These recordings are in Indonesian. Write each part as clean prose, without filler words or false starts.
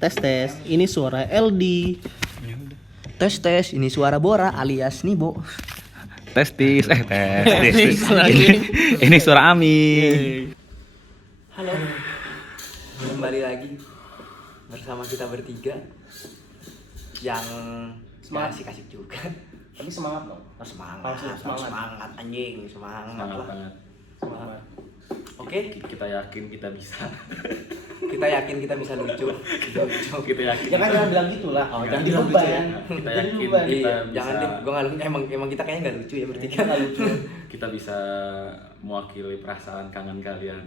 Tes. Ini suara LD. Tes, ini suara Bora alias Nibo. Testis. lagi. Ini suara Ami. Halo. Kembali lagi bersama kita bertiga yang Semangat. asik-asik juga. Tapi semangat dong. Semangat anjing, semangat lah. banget. Semangat. Oke, Kita yakin kita bisa. kita yakin kita bisa lucu. Kita yakin. Jangan bilang gitulah. Oh, Jangan jangan dibeban. lucu ya. Kita Jadi yakin beban. kita Iya, bisa. jangan deh, gua nggak emang kita kayaknya nggak lucu ya bertiga. Nggak lucu. Kita bisa mewakili perasaan kangen kalian.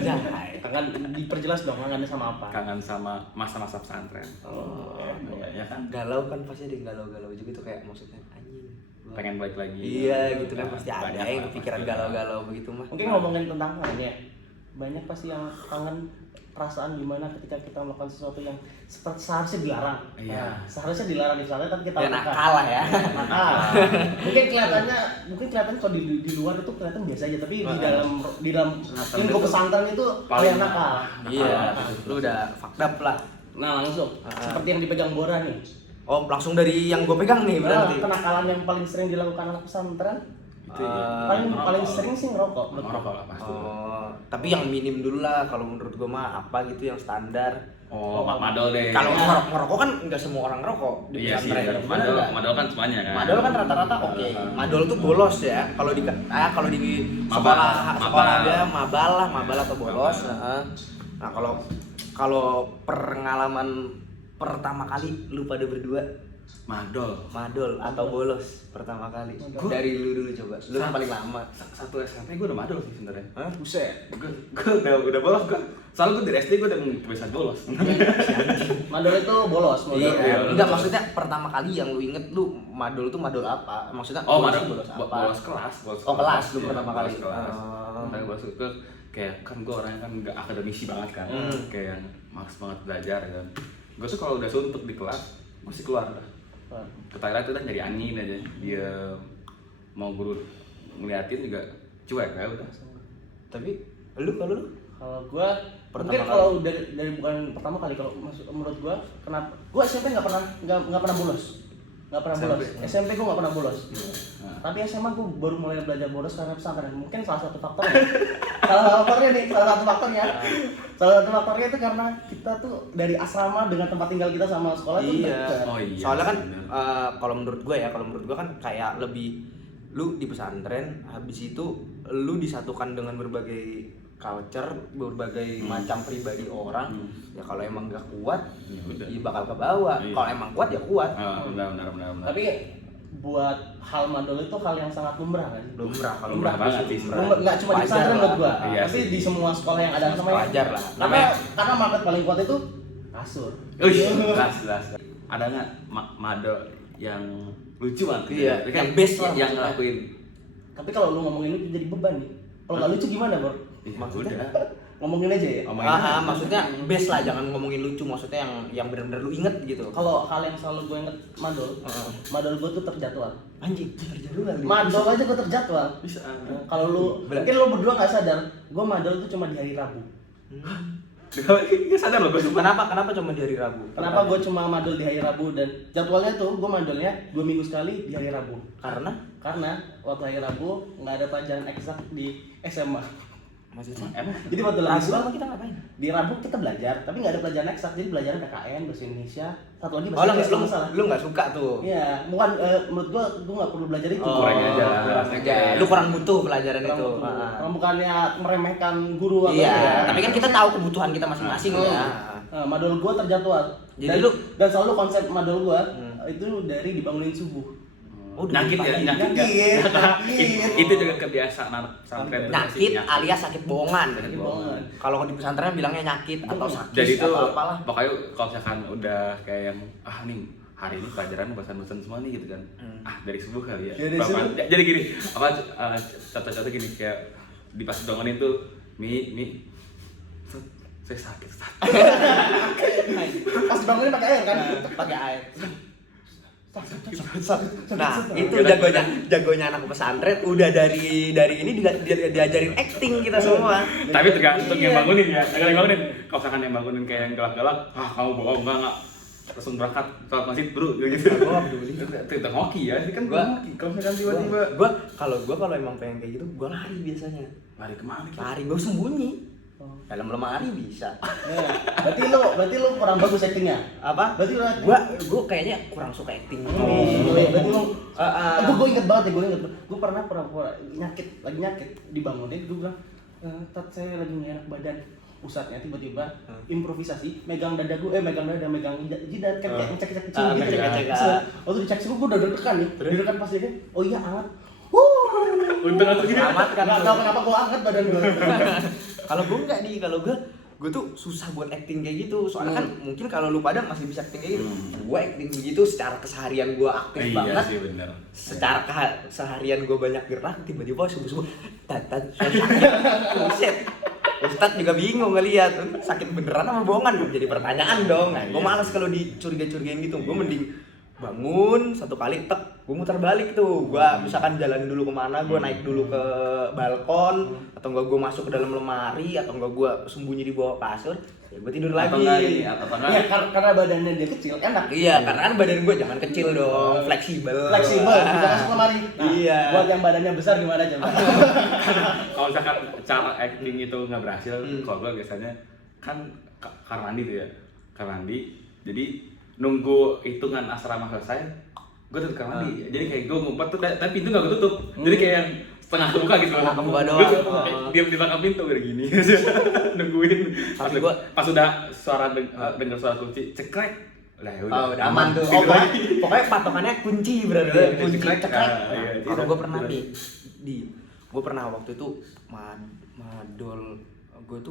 Jangan. Kangen diperjelas dong kangennya sama apa? Kangen sama masa-masa pesantren. Oh, Ya kan? galau kan pasti ada yang galau-galau juga tuh kayak maksudnya anjing. gua- Pengen balik lagi. Iya gitu kan pasti ada Banyak yang lah, kepikiran pasti ada. galau-galau begitu mah. Mungkin ngomongin tentang kangen ya. Banyak pasti yang kangen perasaan gimana ketika kita melakukan sesuatu yang seperti seharusnya dilarang. Iya. Nah, seharusnya dilarang misalnya tapi kita Ya nakal lah ya. Nakal. mungkin kelihatannya kalau di luar itu kelihatan biasa aja tapi di dalam lingkup pesantren itu paling paling nakal. Iya, Nakal. lu udah fucked up lah. Nah langsung seperti yang dipegang Bora nih. Oh, langsung dari yang gue pegang nih berarti. Kenakalan yang paling sering dilakukan anak pesantren paling sering sih ngerokok. menurut Ngerokok lah pasti. Oh, tapi yang minim dulu lah kalau menurut gue mah apa gitu yang standar. Oh, madol deh. Kalau ngerokok kan nggak semua orang ngerokok di Iya sih, pesantren. Bener madol, nggak? madol kan semuanya kan. Madol kan rata-rata oke. Madol tuh bolos ya. Kalau di Mabal. sekolah dia mabal atau bolos. Nah, kalau pengalaman pertama kali lu pada berdua madol atau bolos pertama kali. Dari lu dulu coba. Lu kan paling lama. Satu SMP gue udah madol sih sebenarnya. Hah? Buset. Gue udah bolos gue. Soalnya gue dari SD gue udah kebiasaan bolos. Madol itu bolos. Iya. Enggak maksudnya pertama kali yang lu inget lu madol tuh madol apa? Maksudnya Oh, bolos madol tuh bolos apa? bolos kelas. Oh, kelas lu Iya, pertama bolos kali. kelas. Oh. Makanya bolos ke kayak kan gue orangnya kan nggak akademisi banget kan. Kayak yang males banget belajar kan. Gue tuh kalau udah suntuk di kelas mesti keluar dah. Ke toilet udah nyari angin aja. Dia mau guru ngeliatin juga cuek ya udah. Tapi kalau lu Kalau gua Pertama mungkin kali. kalau dari bukan pertama kali kalau menurut gua kenapa gua SMP nggak pernah bolos. Nggak pernah SMP. bolos. SMP gua nggak pernah bolos. Nah. Tapi SMA gua baru mulai belajar bolos karena pesantren. Mungkin salah satu faktornya. salah satu faktornya itu karena kita tuh dari asrama dengan tempat tinggal kita sama sekolah tuh Iya. dekat. Oh iya. soalnya kan bener. kalau menurut gua kan kayak lebih lu di pesantren habis itu lu disatukan dengan berbagai culture, berbagai macam pribadi orang. Ya kalau emang gak kuat, Ya udah. ya bakal ke bawah. Iya. Kalau emang kuat ya kuat. Benar. Tapi buat hal madol itu hal yang sangat lumrah kan. Lumrah kalau Lumrah banget sih. Nggak cuma di Wajar pesantren lah. menurut gua, Iya tapi sih. di semua sekolah yang ada namanya Wajar lah. Karena market paling kuat itu kasur. Jelas. Ada nggak madol yang lucu banget? Iya, Kan yang best lah yang maksudnya. ngelakuin. Tapi kalau lu ngomongin lucu jadi beban nih. Kalau nggak lucu gimana, Bor? Iya, Maksudnya? udah. Ngomongin aja ya. Omongin. Maksudnya best lah, jangan ngomongin lucu, maksudnya yang benar-benar lu inget gitu. Kalau hal yang selalu gue inget madol, madol gue tuh terjadwal. Anjing, terjadwal. Madol aja gue terjadwal. Bisa. Kalau lu, mungkin lu berdua nggak sadar, gue madol tuh cuma di hari Rabu. Gak sadar loh gue sumpah. Kenapa cuma di hari Rabu? Kenapa gue cuma madol di hari Rabu dan jadwalnya tuh gue madolnya 2 minggu sekali di hari Rabu. Karena waktu hari Rabu nggak ada pelajaran eksak di SMA. Maksudnya? Emang? Jadi waktu Rabu Rabu sama kita ngapain? di Rabu kita belajar, tapi nggak ada pelajaran eksak. Jadi pelajaran PKN, bahasa Indonesia, satu lagi Oh, bahasa Inggris kalau nggak salah. lu nggak suka tuh. Iya, bukan menurut gua nggak perlu belajar itu. Kurang aja. kurang aja. Lu kurang butuh pelajaran itu. Bukannya meremehkan guru atau Iya, apa ya. tapi kan kita tahu kebutuhan kita masing-masing ya. Madol gua terjadwal. Jadi lu- dan selalu konsep madol gua itu dari dibangunin subuh. Oh, Nyakit ya, nyakit. Itu juga kebiasaan anak pesantren. Nyakit alias sakit bohongan. Sakit bohongan. Kalau di pesantren bilangnya nyakit atau sakit Jadi itu atau apalah. pokoknya kalau misalkan udah kayak yang nih hari ini pelajaran bosan-bosan semua nih gitu kan. Dari subuh kali ya. Dari subuh. Jadi gini, contoh-contoh gini kayak di pas dongonin tuh Mi saya sakit. Pas bangunnya pakai air kan? Pakai air. Nah, itu jagonya anak pesantren udah dari ini diajarin acting kita semua. Tapi tergantung yang bangunin ya. Tergantung yang bangunin. Kalau misalkan yang bangunin kayak yang galak-galak, kamu bohong enggak langsung berangkat sholat masjid bro gitu. Gua enggak peduli. Itu hoki ya, ini kan Gua hoki. Kalau misalkan tiba-tiba Kalau emang pengen kayak gitu, gua lari biasanya. lari kemana? Lari gua sembunyi. Dalam lemari bisa. Ya. Berarti lu kurang bagus actingnya. Apa? Berarti lu Gua kayaknya kurang suka acting. berarti lu gue inget banget ya, gue pernah pura-pura lagi nyakit dibangunin, gue bilang tat saya lagi nggak enak badan. Ustadznya tiba-tiba improvisasi megang dada gue, megang jidat kan kayak ngecek kecil gitu ya. Waktu dicek gue udah deg-degan nih, deg-degan pas dia, oh iya hangat. Untung atau gini. Amat kan. Nggak tahu kenapa gue angkat badan gue. Kalau gue enggak nih, kalau gue tuh susah buat acting kayak gitu. Soalnya kan mungkin kalau lu pada masih bisa acting kayak gitu. Gue acting begitu secara keseharian gue aktif banget. Iya sih benar. Secara keseharian gue banyak gerak, tiba-tiba subuh-subuh tat buset. Ustadz juga bingung ngeliat sakit beneran sama bohongan, jadi pertanyaan dong. Nah, gue malas kalau dicuriga-curigain gitu. Gue mending bangun satu kali tek, gue muter balik tuh. Gue misalkan jalan dulu kemana, gue naik dulu ke balkon, atau enggak gue masuk ke dalam lemari, atau enggak gue sembunyi di bawah kasur, ya gue tidur lagi. Atau enggak? Ya karena badannya dia kecil enak. Iya, karena kan badan gue jangan kecil dong, fleksibel, bisa masuk lemari. Nah, iya. Buat yang badannya besar gimana coba? Kalau misalkan cara acting itu nggak berhasil, kalau gue biasanya kan Karnandi tuh ya, Karnandi. Jadi nunggu hitungan asrama selesai, gue tutup Karnandi. Jadi kayak gue ngumpet tuh, tapi pintu nggak gue tutup. Jadi kayak yang setengah kebuka gitu. Setengah kebuka doang. Gue tuh diam di belakang pintu udah gini, nungguin. Pas udah dengar suara kunci, cekrek. Udah aman tuh. Pokoknya patokannya kunci berarti. Kunci cekrek. Kalau gue pernah gue pernah waktu itu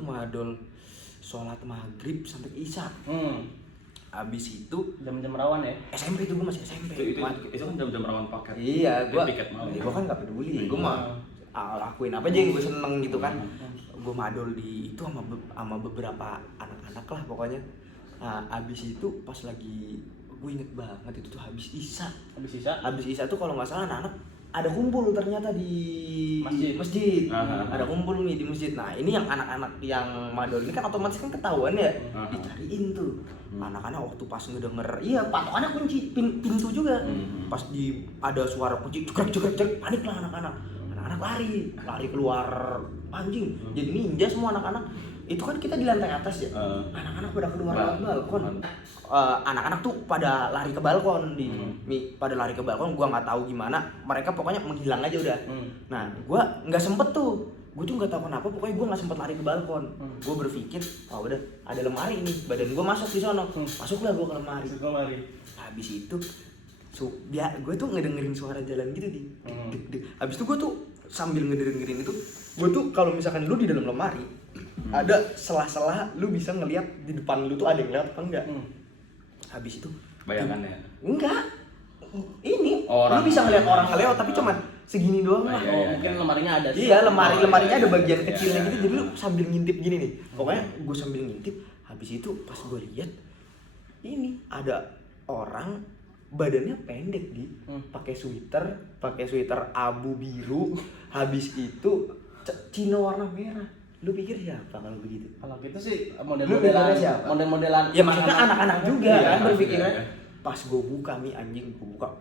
madol sholat maghrib sampai isya. Abis itu Jam-jam rawan ya. SMP tuh gue masih SMP. Itu kan jam-jam rawan paket. Iya, gue kan nggak peduli. Gue mah lakuin apa aja yang gue seneng gitu kan. Gue madol di itu sama beberapa anak-anak lah pokoknya. Nah, abis itu pas lagi gue inget banget itu tuh habis isya. Habis isya tuh kalau nggak salah anak-anak ada kumpul ternyata di masjid. Ada kumpul nih di masjid. Nah ini yang anak-anak yang madol ini kan otomatis kan ketahuan ya, dicariin tuh. Anak-anak waktu pas ngedenger, iya patokannya kunci pintu juga. Pas ada suara kunci cekrek, panik lah anak-anak. Anak-anak lari keluar anjing. Jadi ninja semua anak-anak. Itu kan kita di lantai atas ya. Anak-anak pada keluar lewat balkon. Anak-anak tuh pada lari ke balkon pada lari ke balkon, gua nggak tahu gimana. Mereka pokoknya menghilang aja udah. Nah, gua nggak sempet tuh. Gue tuh nggak tahu kenapa, pokoknya gue nggak sempet lari ke balkon. Gue berpikir, udah ada lemari nih, badan gue masuk di sono. Masuklah gue ke lemari. Habis itu, gue tuh ngedengerin suara jalan gitu di. Habis itu gue tuh sambil ngedengerin itu, gue tuh kalau misalkan lu di dalam lemari, ada selah-selah lu bisa ngelihat di depan lu tuh ada yang lewat apa enggak. Habis itu bayangannya enggak, ini lu bisa ngelihat orang lewat tapi cuman segini doang lah. Mungkin lemarinya ada. Iya, lemarinya ada bagian kecilnya gitu. Jadi lu sambil ngintip gini nih. Pokoknya gue sambil ngintip. Habis itu pas gue lihat ini ada orang badannya pendek pakai sweater abu biru. Habis itu chino warna merah. Lu pikir siapa kalau begitu? Kalau gitu sih model-modelan. Ya maksudnya anak-anak juga kan berpikirnya. Pas gue buka nih anjing, blok.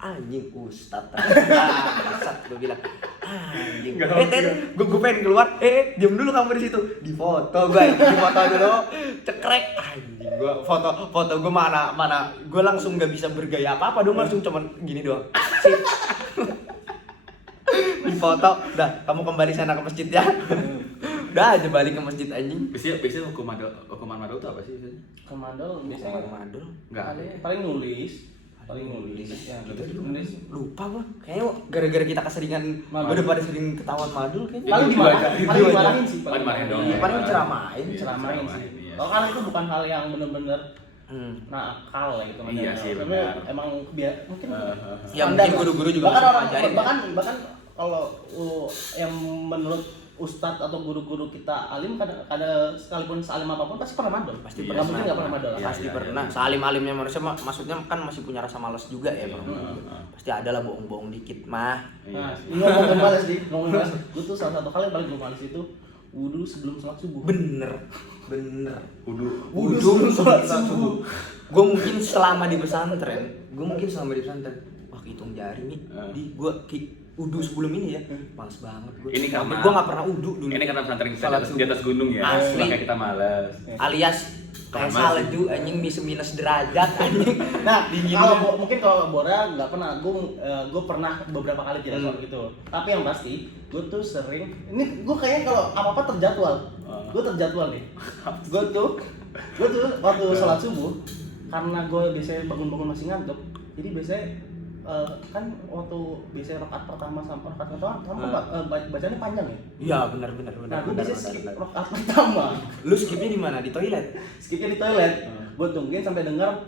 Anjing Ustadz. Gue bilang anjing. Gue pengen keluar. Diam dulu kamu di situ. Di foto dulu. Cekrek anjing. Gue foto gue mana. Gue langsung nggak bisa bergaya apa dong, langsung cuman gini doang. Sip. Di foto. Udah, kamu kembali sana ke masjid ya. Udah aja balik ke masjid anjing. Biasanya hukuman madol itu apa sih? Madol biasanya madol. Enggak ada. Paling nulis. Ya, gitu nulis. Lupa gua. Kayaknya gara-gara kita keseringan udah pada sering ketahuan madul kayaknya. Paling dimarahin sih. Paling ceramain sih. Kalau kan itu bukan hal yang benar-benar nakal gitu. Iya sih benar. Emang mungkin ya mungkin guru-guru juga bahkan kalau yang menurut ustadz atau guru-guru kita alim kadang sekalipun sealim apapun pasti pernah madol. Pasti Nggak mungkin nggak pernah madol. Pasti pernah. Sealim-alimnya manusia maksudnya kan masih punya rasa malas juga ya, Bro. Pasti ada lah bohong-bohong dikit mah. Nah, ngomongin malas nih, ngomongin malas. Gue tuh salah satu hal yang paling gue malas itu wudu sebelum sholat subuh. Bener. Wudu sebelum sholat subuh. Gue mungkin selama di pesantren, wah hitung jari nih, di gue wudu sebelum ini ya, males banget gue. Ini karena gue nggak pernah wudu dulu. Ini karena pesantren kita Salat di atas gunung ya. Asli. Makanya kita malas. Alias kayak salju anjing bisa minus derajat anjing. Nah, Dingin kalau mungkin kalau Bora nggak pernah, gue pernah beberapa kali tidak sholat gitu. Tapi yang pasti, gue tuh sering, ini gue kayaknya kalau apa-apa terjadwal. Gue terjadwal nih. Gue tuh waktu sholat subuh, karena gue biasanya bangun-bangun masih ngantuk, jadi biasanya kan waktu biasanya rakaat pertama sampai rakaat pertama bacanya panjang ya. Iya benar. Nah, gue biasanya skip rakaat pertama. Lu skipnya di mana? Di toilet? Skipnya di toilet. Gue tungguin sampai dengar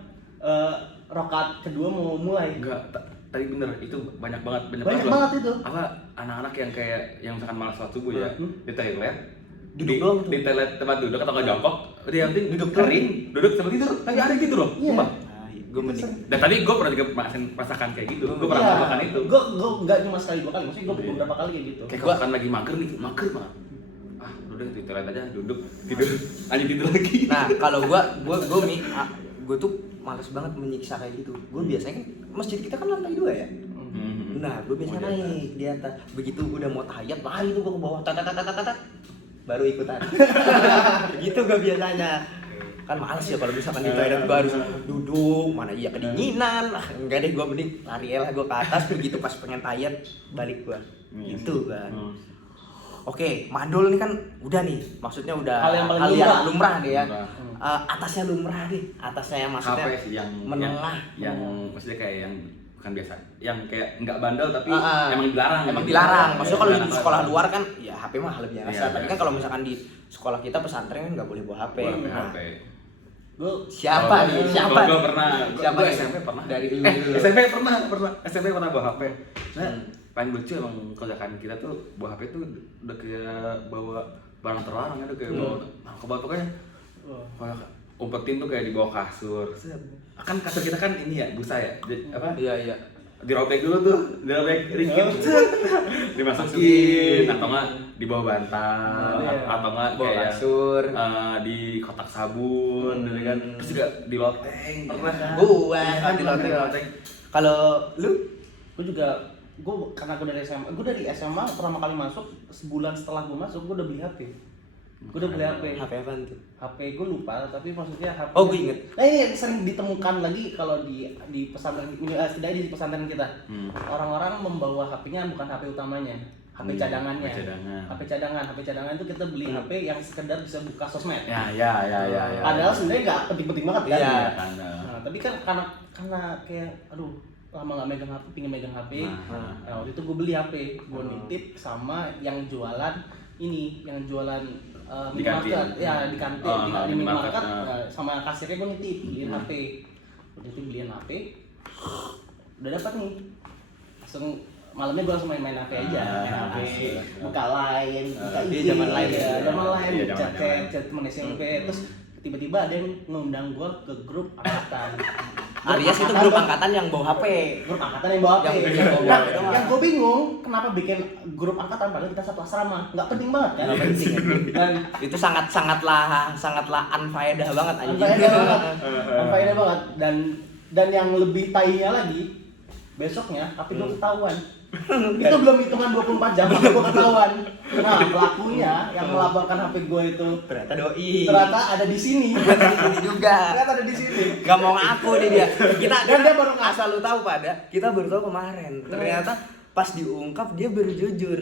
rakaat kedua mau mulai. Enggak, tadi bener itu banyak banget Banget itu. Apa anak-anak yang kayak yang misalkan malas sholat subuh ya di toilet Duduk doang tuh. di toilet tempat duduk atau nggak jongkok udah yang penting Duduk kering duduk seperti itu tapi ada gitu loh. Iya. Sumpah. Gue mending. Dan tadi gue pernah juga merasakan kayak gitu. Gue pernah melakukan itu. Gue nggak cuma sekali dua kali, maksudnya gue beberapa kali kayak gitu. Kayak kalau kan lagi mager banget. Udah di toilet aja duduk tidur lanjut tidur lagi. Nah kalau gue tuh males banget menyiksa kayak gitu. Gue biasanya kan masjid kita kan lantai 2 ya. Nah gue biasanya naik di atas. Begitu udah mau tahiyat lari tuh gue ke bawah tat baru ikutan. Gitu gue biasanya. Kan males ya kalau misalkan di toilet gue harus duduk, mana iya kedinginan. Enggak deh, gue mending lari lah gue ke atas. Begitu pas pengen tahiyat balik gue. Gitu kan. Oke, madol ini kan udah nih, maksudnya udah hal yang paling lumrah deh ya. Atasnya lumrah deh, atasnya yang maksudnya HP sih yang menengah, yang maksudnya kayak yang bukan biasa, yang kayak nggak bandel tapi emang dilarang. Emang gitu. dilarang. Maksudnya kalau di Dilarang. sekolah luar kan ya HP mah hal biasa. Iya, Tapi kan kalau misalkan di sekolah kita pesantren kan nggak boleh bawa HP. Boleh Nah, HP. siapa nih? Siapa? Gue pernah. Siapa Gue nih? SMP pernah. Dari SMP pernah bawa HP. Nah, paling lucu emang kebiasaan kita tuh bawa HP tuh udah kayak bawa barang terlarang ya, udah kayak bawa. Nah, pokoknya umpetin tuh kayak di bawah kasur. Kan kasur kita kan ini ya, busa ya. Apa? Iya. Dirobek dulu tuh, dirobek dikit, dimasukin, atau nggak di bawah bantal, atau nggak Bawah kayak kasur. di kotak sabun, gitu kan, terus juga di loteng, Gua kan di loteng. Kalau lu? Karena gue dari SMA pertama kali masuk, sebulan setelah gue masuk gue udah beli HP. Gue udah beli HP. HP apaan tuh? HP gue lupa, tapi maksudnya HP. Oh, gue inget. Ini sering ditemukan lagi kalau di pesantren, setidaknya di pesantren kita. Orang-orang membawa HP-nya bukan HP utamanya, HP cadangannya. HP cadangan itu kita beli HP yang sekedar bisa buka sosmed. Ya. Padahal sebenarnya nggak penting-penting banget kan. Iya. Nah, tapi kan karena kayak lama nggak megang HP, pingin megang HP. Nah, waktu itu gue beli HP, gue nitip sama yang jualan Di kantin. Ya di kantin, di minimarket, sama kasirnya gue nitip beliin HP. Beliin HP, udah dapat nih, langsung malamnya gue langsung main HP aja, buka line, buka IG, zaman lain chat temen SMP, terus tiba-tiba ada yang ngundang gue ke grup angkatan. Alias itu grup angkatan yang bawa HP. Grup angkatan yang bawa HP. Yang gue bingung kenapa bikin grup angkatan padahal kita satu asrama, nggak penting banget kan? Nggak penting. Dan Itu sangatlah unfaedah banget anjing. Unfaedah banget. Dan yang lebih tainya lagi, besoknya HP gue ketahuan. Itu belum hitungan 24 jam HP gue ketahuan. Nah, pelakunya yang melaporkan HP gue itu ternyata ada di sini. Di sini juga. Ternyata ada di sini. Gak mau ngaku dia. Dan dia baru ngaku. asal lu tahu kita baru tahu kemarin. Ternyata pas diungkap dia baru jujur.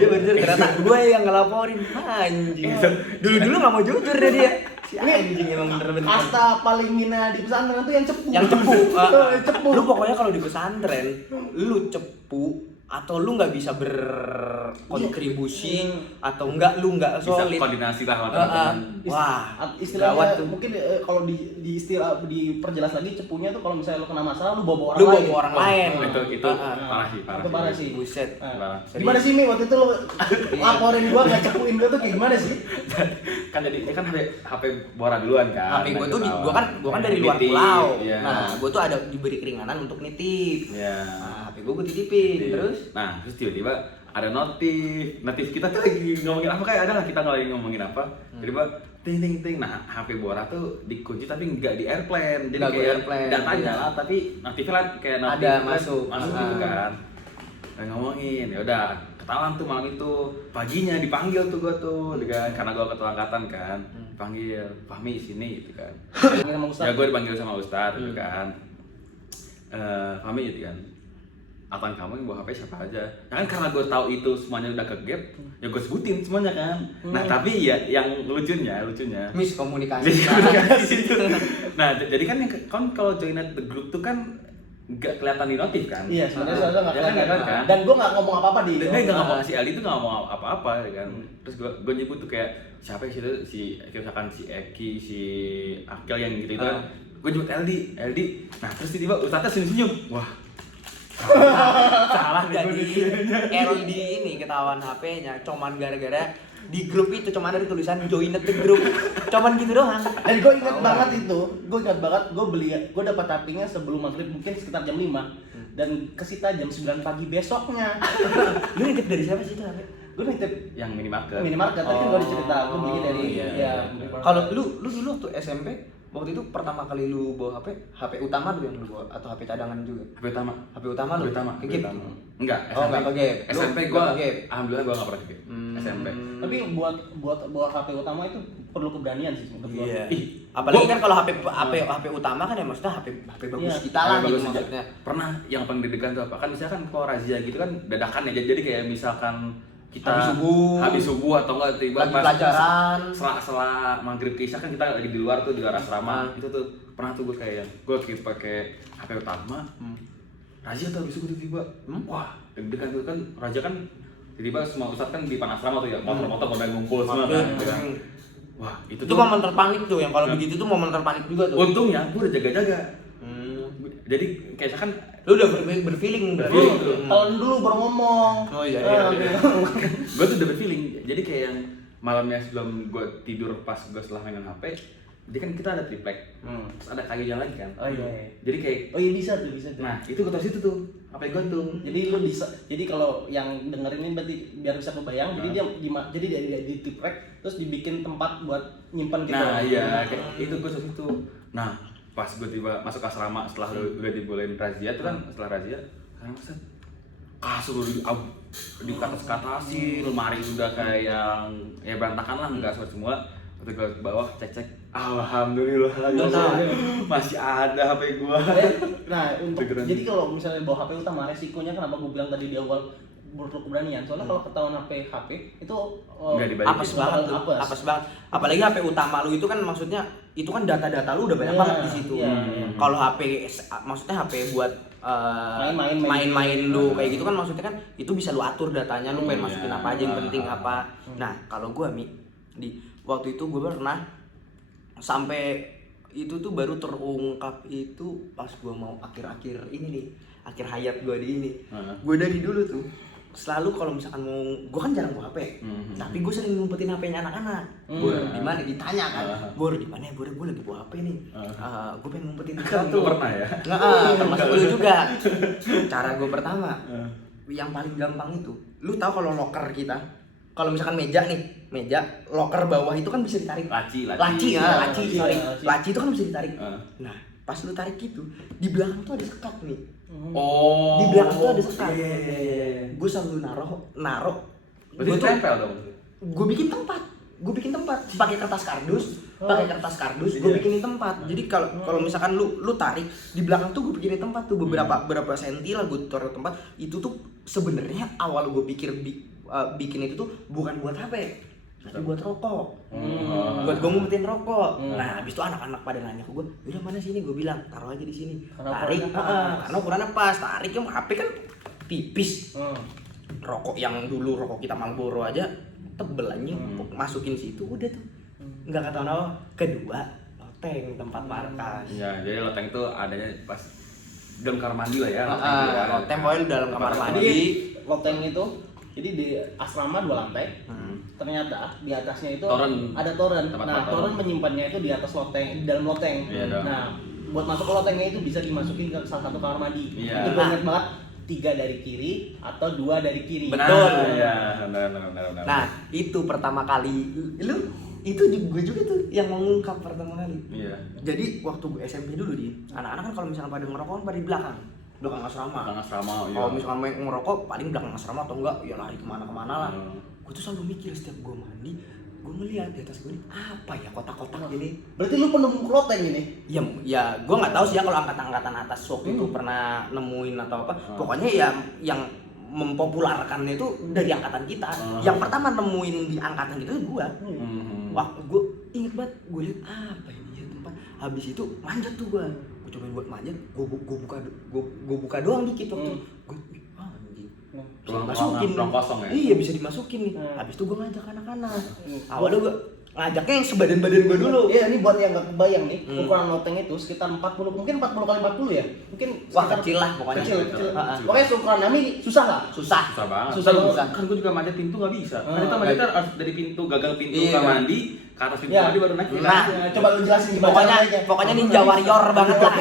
Dia baru jujur ternyata gue yang ngelaporin. Anjing. Dulu nggak mau jujur dia. Si anjing emang bener-bener. Kasta paling hina di pesantren tuh yang cepu. Yang cepu. Yang cepu. Lu pokoknya kalau di pesantren, lu cepu atau lu nggak bisa berkontribusi atau lu nggak Bisa solid. koordinasi lah sama teman-teman. Wah, gawat istilahnya tuh. mungkin kalau di istilah diperjelas lagi cepunya tuh kalau misalnya lu kena masalah lu bawa Lu orang lain. bawa orang lain. Itu parah sih, Itu parah sih. Buset. Nah, Parah. gimana sih Mi waktu itu lu laporin gua nggak cepuin gua tuh kayak gimana sih? Kan jadi ini kan HP Bora duluan kan. HP gue Nah, tuh ketahuan. gua kan dari luar Nitip, pulau. iya. Nah, gue tuh ada diberi keringanan untuk nitip. Iya. Nah, HP gue titipin. Terus Terus tiba-tiba ada notif kita tuh lagi ngomongin apa, kayak ada lah kita lagi ngomongin apa, tiba-tiba ting ting ting. Nah, HP Bora tuh dikunci tapi nggak di airplane, jadi Nggak di kayak airplane, data iya. nyala tapi notifnya lah kayak notif Ada, kan, masuk. gitu kan. Nah, ngomongin ya udah ketahuan tuh malam itu, paginya dipanggil tuh gua tuh dengan karena gua ketua angkatan kan, dipanggil Fahmi sini gitu kan. Sama Ustaz. Ya gue dipanggil sama Ustadz gitu kan. Fahmi gitu kan, abang kamu yang bawa HP siapa aja? Nah kan karena gue tahu itu semuanya udah ke gap, ya gue sebutin semuanya kan. Nah tapi ya yang lucunya miskomunikasi. Nah jadi kan kalau join the group tuh kan nggak kelihatan di notif kan? Iya, sebenarnya soalnya nggak Ya kan, kelihatan kan? dan gua nggak ngomong apa-apa di. Dan dia nggak ngomong, si Aldi tuh nggak ngomong apa-apa ya kan. Terus gue nyebut tuh kayak siapa sih itu, misalkan si Eki, si Akil yang gitu itu. Gue nyebut Aldi. Nah terus tiba-tiba Ustadznya senyum-senyum. Wah. Salah nih gue di sini. Errol di ini ketahuan HP-nya cuman gara-gara di grup itu cuman ada tulisan join the group. Cuman gitu doang. Dan gue ingat banget itu, gue dapat HP-nya sebelum maghrib mungkin sekitar jam 5 dan kesita jam 9 pagi besoknya. Lu nitip dari siapa sih itu HP? Gue nitip Yang minimarket. minimarket, tadi kan gue cerita, gue beli dari iya. Kalau lu dulu waktu SMP waktu itu pertama kali lu bawa HP utama tuh yang lu bawa atau HP cadangan juga? HP utama. HP utama lu? Ke Gap? Enggak, Oh, enggak ke Gap. Lu SMP nggak gue, ke Gap? alhamdulillah gue nggak pernah ke Gap. SMP. Tapi buat bawa HP utama itu perlu keberanian sih untuk gua. Iya. Ih, Apalagi kan kalau HP utama kan ya maksudnya HP bagus Iya. kita lah gitu Bagus aja. maksudnya. Pernah yang paling deg-degan tuh apa? Kan misalkan kalau razia gitu kan dadakan ya. Jadi kayak misalkan kita habis subuh atau enggak tiba Lagi pelajaran. Setelah maghrib ke isya kan kita lagi di luar tuh di luar asrama. Itu tuh pernah tuh gue kayak gue pakai HP utama. Razia tuh habis subuh tiba-tiba. Wah, deg-degan tuh kan razia kan tiba-tiba semua ustadz kan di panas asrama tuh ya, motor-motor pada ngumpul semua kan. gitu kan. Wah, itu Itu momen terpanik tuh yang kalau begitu tuh momen terpanik juga tuh. untungnya gue udah jaga-jaga. Jadi kayak kan Lu udah berfeeling berarti. Kalau dulu baru ngomong. Oh iya. gue tuh udah berfeeling. Jadi kayak yang malamnya sebelum gue tidur pas gue setelah mainan HP, jadi kan kita ada triplek, terus ada kayunya lagi kan. Oh iya. Jadi kayak Oh iya bisa tuh. nah itu gue taruh situ tuh HP gue tuh. Jadi lu bisa, jadi kalau yang dengerin ini berarti biar bisa kebayang, jadi dia di tip rack terus dibikin tempat buat nyimpan gitu. Nah iya kayak itu gue taruh situ. Nah pas gue tiba masuk asrama setelah gue dibolehin razia tuh kan, setelah razia kan set kasur di atas-atasin, lemari udah kayak yang ya berantakan lah, nggak semua. Waktu gue ke bawah cek alhamdulillah masih ada HP gua. Nah untuk Kegeran. jadi kalau misalnya bawa HP utama resikonya kenapa gue bilang tadi di awal perlu keberanian, soalnya kalau ketahuan HP itu Nggak dibalikin. Apes banget tuh. Apes banget. Apalagi HP utama lu itu kan maksudnya itu kan data-data lu udah banyak Iya, banget di situ. iya. Kalau HP maksudnya HP buat main-main lu kayak gitu kan maksudnya kan itu bisa lu atur datanya, lu pengen masukin apa aja yang penting apa. Nah, kalau gua waktu itu gua pernah sampai itu tuh baru terungkap itu pas gua mau akhir-akhir ini nih, akhir hayat gua di ini. Gua dari dulu tuh selalu kalau misalkan mau, gue kan jarang bawa HP, tapi gue sering ngumpetin HP-nya anak-anak. Bor, di mana ditanya kan, Bor di mana ya? Bor, gue lagi bawa HP nih. Gue pengen ngumpetin sesuatu. Lu pernah ya? Nggak, termasuk lu juga. Cara gue pertama, yang paling gampang itu, lu tahu kalau locker kita, kalau misalkan meja locker bawah itu kan bisa ditarik. Laci, Sorry. Laci itu kan bisa ditarik. Nah, pas lu tarik gitu, di belakang tuh ada sekat nih. Oh. Di belakang tuh ada sekat. Iya. Gue sambil naruh. Berarti Gua tuh- tempel dong. Gue bikin tempat pakai kertas kardus, gue bikinin tempat. Jadi kalau misalkan lu tarik di belakang tuh gue bikinin tempat tuh berapa senti lah gue taruh tempat. Itu tuh sebenarnya awal gue pikir bikin itu tuh bukan buat HP, tapi buat rokok. Buat gue ngumpetin rokok. Nah, habis itu anak-anak pada nanya ke gue, "Udah mana sini?" Gue bilang, "Taruh aja di sini." Karena Tarik, ukurannya pas. karena ukurannya pas. Tarik yang HP kan tipis. Rokok yang dulu rokok kita Marlboro aja tebel anjing, masukin situ udah tuh. Nggak ketahuan apa. Kedua, loteng tempat markas. Ya, jadi loteng itu adanya pas dalam kamar mandi lah ya. Loteng pokoknya dalam kamar mandi. Jadi loteng itu, jadi di asrama 2 lantai. Ternyata di atasnya itu Toren. ada toren. Tempat Nah, toren. toren menyimpannya itu di atas loteng, di dalam loteng. Iya, dong. Nah, buat masuk ke lotengnya itu bisa dimasukin ke salah satu kamar mandi. Iya. Itu gue inget banget, 3 dari kiri atau 2 dari kiri. Betul. Iya, benar. Nah, itu pertama kali lu itu gue juga tuh yang mengungkap pertama kali. Iya. Jadi waktu gue SMP dulu anak-anak kan kalau misalnya pada ngerokok kan pada di belakang asrama. Belakang asrama. Iya. Kalau misalnya main ngerokok paling belakang asrama atau enggak ya lari kemana-kemana lah. Gue tuh selalu mikir setiap gue mandi, gue ngeliat di atas gue ini apa ya kotak-kotak gini. Berarti lu penemu loteng ini? Ya gue nggak tahu sih ya kalau angkatan atas waktu itu pernah nemuin atau apa. Pokoknya ya yang mempopularkannya itu dari angkatan kita. Yang pertama nemuin di angkatan kita itu gue. Wah, gue inget banget, gue liat apa ini ya tempat. Habis itu manjat tuh gue cobain buat manjat, gue buka doang dikit waktu. Gue anjing. Ruang kosong ya? Iya bisa dimasukin nih. Habis itu gue ngajak anak-anak. Awalnya gue ngajaknya yang sebadan-badan gue dulu. Iya, ini buat yang nggak kebayang nih, ukuran loteng itu sekitar 40, mungkin 40 kali 40 ya? Mungkin Wah sekitar- kecil lah pokoknya. Kecil. Pokoknya seukuran kami susah lah. Susah. Susah banget. Susah banget. Kan gue juga manjat pintu nggak bisa. Kan itu manjat harus dari pintu gagang pintu Iya. kamar mandi ke atas pintu Iya. mandi baru naik. Nah, Ya, coba lu jelasin gimana caranya. Pokoknya ninja warrior banget lah.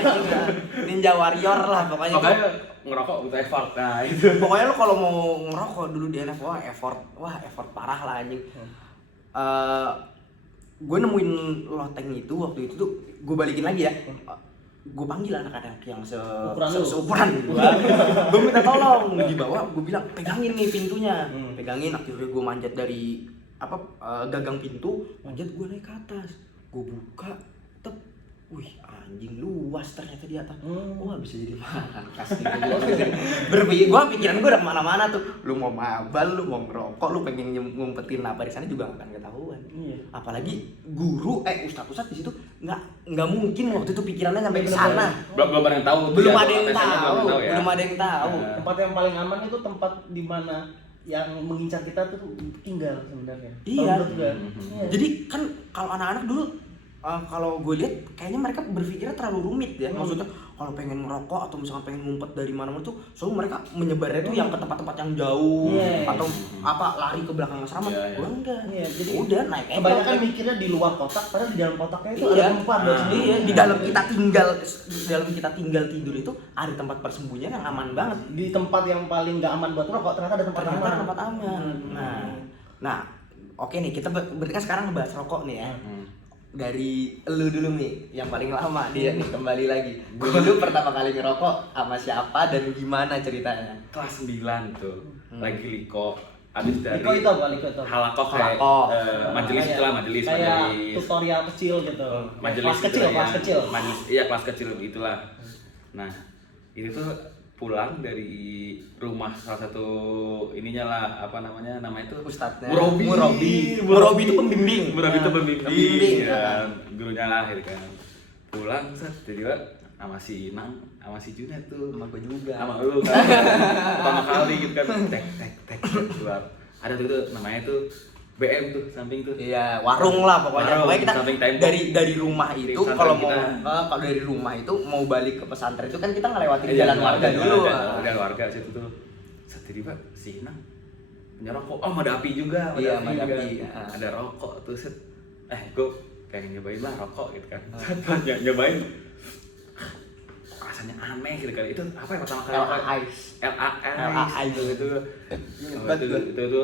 Ninja warrior lah pokoknya. Makanya ngerokok butuh effort. Nah, itu. Pokoknya lu kalau mau ngerokok dulu di NF effort parah lah anjing. Gue nemuin loteng itu waktu itu tuh gue balikin lagi ya. Gue panggil anak-anak yang seukuran gue minta tolong dibawa, gue bilang pegangin nih pintunya, pegangin. Akhirnya gue manjat dari gagang pintu, manjat gue naik ke atas, gue buka, wih anjing luas ternyata di atas. Wah bisa jadi markas gitu. Gue pikiran gue udah kemana-mana tuh. Lu mau mabal, lu mau ngerokok, lu pengen ngumpetin apa di sana juga gak akan ketahuan. Iya. Apalagi guru, ustadz di situ nggak mungkin waktu itu pikirannya sampai ke sana. Belum ada yang tahu. Belum ya, ada yang tesnya tahu. ya. Belum ada yang tahu. Tempat yang paling aman itu tempat di mana yang mengincar kita tuh tinggal sebenarnya. Iya. Kalau menurut gue. Iya. Jadi kan kalau anak-anak dulu kalau gue lihat kayaknya mereka berpikirnya terlalu rumit ya. Maksudnya kalau pengen ngerokok atau misalkan pengen ngumpet dari mana-mana tuh selalu mereka menyebarnya tuh yang ke tempat-tempat yang jauh atau lari ke belakang asrama. Gue enggak. Iya, jadi udah naik aja. kebanyakan mikirnya di luar kotak, padahal di dalam kotaknya itu Iya. ada tempat buat sendiri. Iya, di dalam kita tinggal tidur itu ada tempat persembunyian yang aman banget. Di tempat yang paling nggak aman buat rokok ternyata ada tempat Ternyata aman. tempat aman. Nah, oke nih kita berarti kan sekarang ngebahas rokok nih ya. Dari lu dulu nih yang paling lama dia nih kembali lagi. Dulu pertama kali ngerokok sama siapa dan gimana ceritanya? Kelas 9 tuh. Lagi liko. Abis dari Liko itu apa? Liko itu. halakoh kayak Halakoh. majelis Kayak- itulah majelis. Kayak tutorial kecil gitu. Majelis kelas kecil, gitu kelas ya. kecil. Majelis, iya kelas kecil itulah. Nah, itu tuh pulang dari rumah salah satu ininya lah, apa namanya itu Ustadznya. Murabi Murabi itu pembimbing. Murabi itu pembimbing Pembimbing, ya, gurunya lah gitu kan. Pulang set tiba-tiba sama si Inang sama si Junet tuh Sama gue juga. sama lu kan pertama kali gitu kan tek keluar ada tuh namanya tuh BM tuh samping tuh. Iya, warung lah pokoknya. Warung, Pokoknya kita samping tembok. dari rumah Di itu pesantren kalau mau kita. kalau dari rumah itu mau balik ke pesantren itu kan kita ngelewatin Iya, jalan warga dulu. Jalan warga situ tuh. Set tiba si Inang punya rokok. Oh, ada api juga, Iya, api ada juga. api. Ada rokok tuh set. Gue pengen nyobain lah rokok gitu kan. Nyobain rasanya aneh gitu kan. Itu apa yang pertama kali LAI itu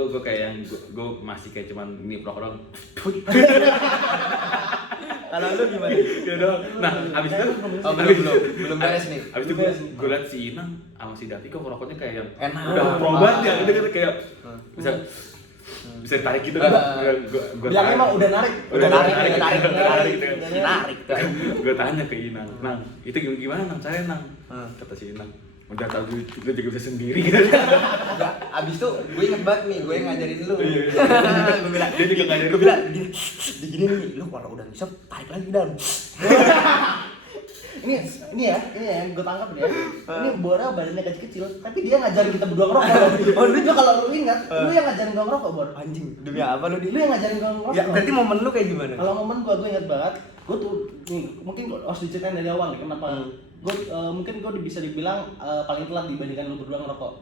gue kayak yang gue masih kayak cuman ini rokok doang. Kalau lu gimana? Gitu doang. Nah, abis itu belum beres nih. abis itu gue liat si Inang sama si Davi kok rokoknya kayak yang Enak. udah probat ya, itu kan kayak bisa tarik gitu kan. Gue Bilangnya emang udah narik. Narik. Gue tanya ke Inang, Nang, itu gimana Nang? Saya Nang, kata si Inang, udah tahu lu juga bisa sendiri gitu. Enggak, abis itu gue inget banget nih, gue yang ngajarin lu. Gue bilang, Dia juga ngajarin. gue bilang, digini nih, lu kalau udah bisa tarik lagi dalam. ini ya yang gue tangkap nih ya. Ini Bora badannya kecil-kecil, tapi dia ngajarin kita berdua ngerokok. Oh, lu kalau lu ingat, lu yang ngajarin gue ngerokok, Bor. Anjing, demi apa lu Lu yang ngajarin gue ngerokok. Ya, berarti momen lu kayak gimana? Kalau momen gue ingat banget, gue tuh nih mungkin harus diceritain dari awal nih kenapa. Gue mungkin gue bisa dibilang paling telat dibandingkan lu berdua ngerokok.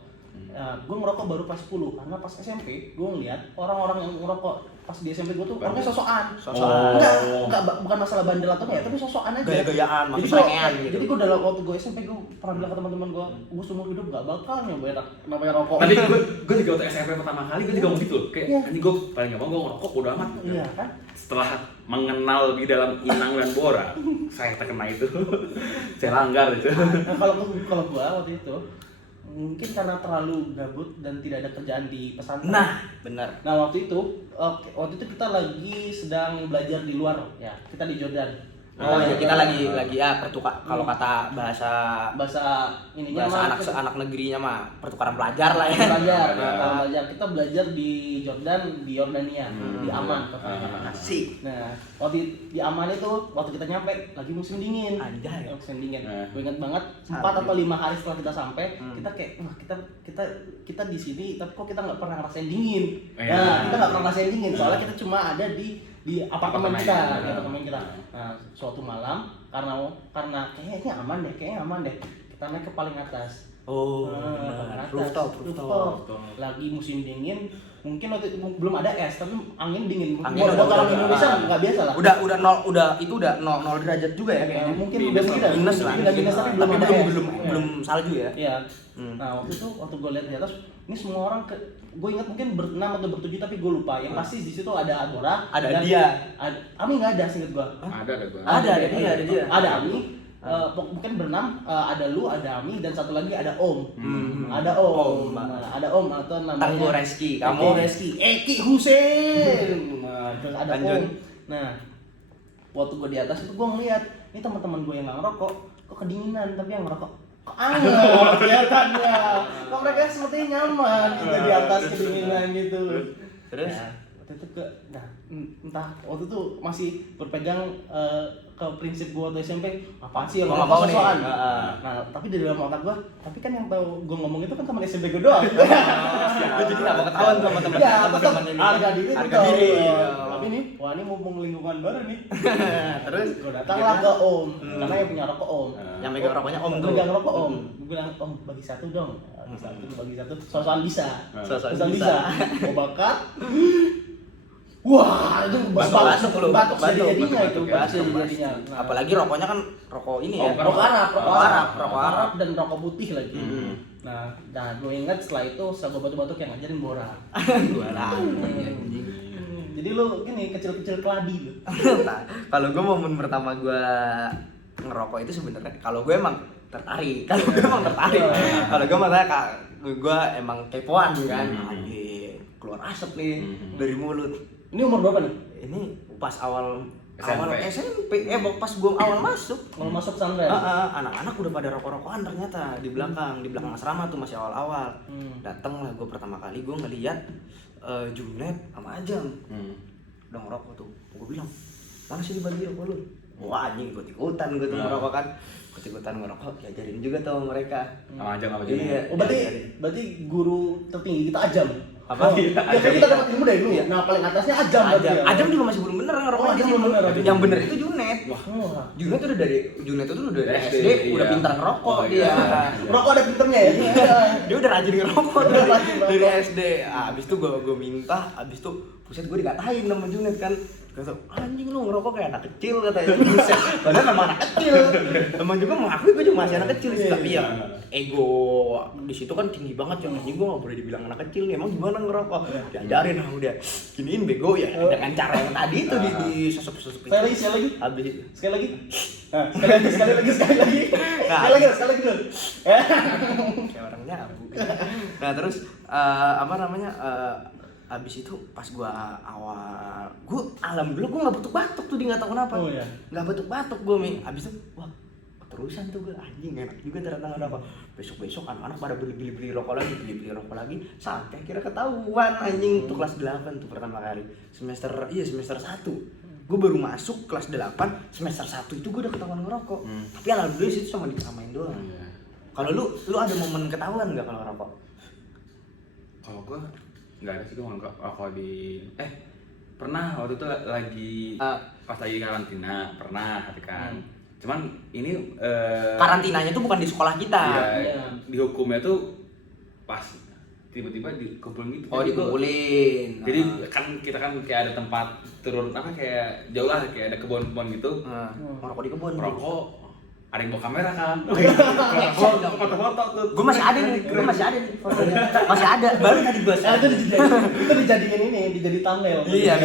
Gue ngerokok baru pas 10 karena pas SMP gue ngeliat orang-orang yang ngerokok pas di SMP gue tuh orangnya sosokan. Enggak bukan masalah bandel atau enggak, tapi sosokan aja. Gaya-gayaan, Jadi maksudnya gitu. Jadi gue dalam waktu gue SMP gue pernah bilang ke teman-teman gue seumur hidup gak bakal nyobain namanya rokok. Tadi gue juga waktu SMP pertama kali gue juga mau gitu loh. Kayak ini gue paling gak mau gue ngerokok udah amat. Iya kan? Setelah mengenal di dalam Inang dan Bora, saya terkena itu. Saya langgar itu. Nah, kalau gue waktu itu mungkin karena terlalu gabut dan tidak ada kerjaan di pesantren. Nah, benar. Nah waktu itu kita lagi sedang belajar di luar ya, kita di Jordan. Oh iya, kita lagi ya pertukar kalau kata bahasa ininya bahasa anak negerinya mah pertukaran pelajar lah ya. Belajar kita belajar di Jordan, di Yordania, di Amman. Asik. Nah, waktu di Amman itu waktu kita nyampe lagi musim dingin. Anjay. Musim dingin. Gue ingat banget 4 atau 5 hari setelah kita sampai, kita kayak wah kita di sini tapi kok kita nggak pernah ngerasain dingin. Nah, kita nggak pernah ngerasain dingin soalnya kita cuma ada di apartemen kita, di apartemen kita. Nah, suatu malam karena kayaknya aman deh. Kita naik ke paling atas. Rooftop. Lagi musim dingin, mungkin waktu itu belum ada es, tapi angin dingin. Angin Buat orang udah. Indonesia nggak biasa lah. Udah nol derajat juga ya kayaknya. Mungkin minus udah minus lah. minus tapi belum salju ya. Iya. Nah waktu gue lihat di atas, ini semua orang gue ingat mungkin ber-6 atau ber-7 tapi gue lupa. Yang pasti di situ ada Bora, ada dia. Ami nggak ada, seinget gue. Ada gue. Ada dia. Ada Ami. Mungkin berenam, ada lu, ada Ami, dan satu lagi ada Om. Ada Om. Nah, ada Om atau namanya Tanggo Reski. Tanggo Reski. Eki Husein. Nah, terus ada Lanjut. Om. Nah, waktu gue di atas itu gue ngeliat, ini teman-teman gue yang nggak ngerokok, kok kedinginan, tapi yang ngerokok kok anget kelihatannya. Kok mereka sepertinya nyaman gitu di atas kedinginan gitu. Terus? Nah, waktu itu entah waktu itu masih berpegang ke prinsip gue waktu SMP, apaan sih yang Gua nggak mau nih. sosokan. Nah, tapi di dalam otak gue, tapi kan yang tahu gue ngomong itu kan teman SMP gue doang. Jadi nggak mau ketahuan tuh sama teman. Ya, tetap harga diri. Harga diri. Tapi nih, wah ini mumpung lingkungan baru nih. Terus Gue datanglah ke Om, karena yang punya rokok Om. yang megang rokoknya Om tuh. Megang rokok Om. Gue bilang, Om bagi satu dong. Bagi satu. Sosokan bisa. Sosokan bisa. Gue bakar. Wah, itu batuk jadinya itu. Nah, apalagi rokoknya kan rokok ini ya. Rokok Arab dan rokok putih lagi. Nah, gue ingat setelah itu setelah gue batuk-batuk yang ngajarin Bora. Jadi lu gini kecil-kecil keladi lu. Nah, kalau gue momen pertama gue ngerokok itu sebenarnya kalau gue emang tertarik. Kalau gue makanya gue emang kepoan kan. Lagi keluar asap nih dari mulut. Ini umur berapa nih? Ini pas awal SMP, pas gue awal masuk. Mau masuk pesantren. Anak-anak udah pada rokok-rokokan ternyata di belakang asrama tuh masih awal-awal. Dateng lah gue pertama kali gue ngeliat Junet sama Ajam udah ngerokok tuh. Gue bilang, mana sih dibagi rokok lu? Wah anjing ikut-ikutan gue tuh ngerokok kan. Ikut-ikutan ngerokok, diajarin juga tuh sama mereka. Sama Ajam. Iya. Oh berarti guru tertinggi kita Ajam. Apa? Ya kan kita dapat ilmu dari dulu ya. Nah paling atasnya Ajam berarti ya. Ajam juga masih belum bener ngerokoknya. Ajam belum bener. Yang bener itu Junet. Wah. Junet itu udah dari SD, udah iya. pintar ngerokok dia. Iya. Rokok ada pinternya ya. Dia udah rajin ngerokok rajin dari SD. Abis itu gue minta, abis itu buset gue dikatain sama Junet kan. Kata, anjing lu ngerokok kayak anak kecil katanya. Buset. Padahal memang anak kecil. Emang juga mengakui gue juga masih anak kecil sih, tapi ya ego di situ kan tinggi banget ya. Anjing gue gak boleh dibilang anak kecil nih. Emang gimana ngerokok? Diajarin lah udah. Giniin bego ya dengan cara yang tadi itu di sosok-sosok. Sekali lagi. Habis Sekali lagi. Nah, sekali lagi. Sekali lagi dulu. Kayak orang nyabu. Nah, terus abis itu pas gua alhamdulillah gua nggak batuk-batuk tuh, nggak tahu kenapa. Oh, iya. Nggak batuk-batuk gua abis itu wah terusan tuh gua anjing enak juga ternyata nggak apa. Besok anak-anak pada beli rokok lagi sampai kira ketahuan anjing tuh kelas 8 tuh pertama kali semester 1. Gue baru masuk kelas 8 semester 1 itu gue udah ketahuan ngerokok. Tapi alhamdulillah situ cuma diceramain doang. Iya. Kalau lu ada momen ketahuan nggak kalau ngerokok? Kalau gue nggak ada sih, gue nggak kalau di pernah waktu itu lagi pas lagi karantina pernah tapi kan cuman ini Karantinanya tuh bukan di sekolah kita. iya, dihukumnya tuh pas tiba-tiba dikumpulin gitu. Oh, dikumpulin. Jadi kan kita kan kayak ada tempat turun apa kayak jauh lah kayak ada kebun-kebun gitu. Ngerokok di kebun. Merokok, ada yang bawa kamera kan. Foto-foto tuh. Gue masih ada nih fotonya. Masih ada, baru tadi gue Itu dijadiin ini, dijadi thumbnail. Iya,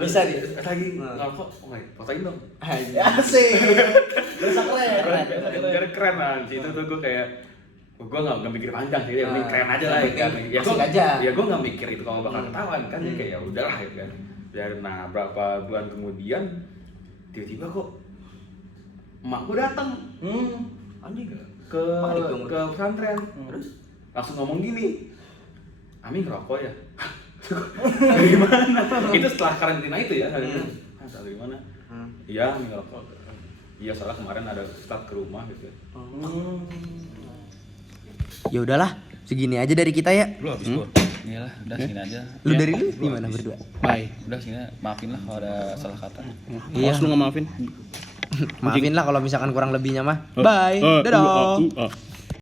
bisa nih. Lagi ngerokok, fotoin dong. Asik. Berasa keren. Biar keren lah, situ tuh gue kayak gue nggak mikir panjang sih, yang penting keren aja lah ya kan. Ya asik aja. Ya gue nggak mikir itu kalau bakal ketahuan kan, ya kayak ya udahlah ya kan. Biar nah berapa bulan kemudian tiba-tiba kok emak gue datang, Anjing ke pesantren, terus langsung ngomong gini, Ami ngerokok ya? Dari mana? Itu setelah karantina itu ya, dari mana? Iya, Ami ngerokok. Iya, soalnya kemarin ada ustadz ke rumah gitu. Ya udahlah, segini aja dari kita ya. Lu habis gua. Iyalah, udah segini aja. Lu dari lu gimana berdua? Bye. Udah segini, maafin lah kalau ada salah kata. Iya. Lu nggak maafin? Maafin lah kalau misalkan kurang lebihnya mah. Bye. Dadah.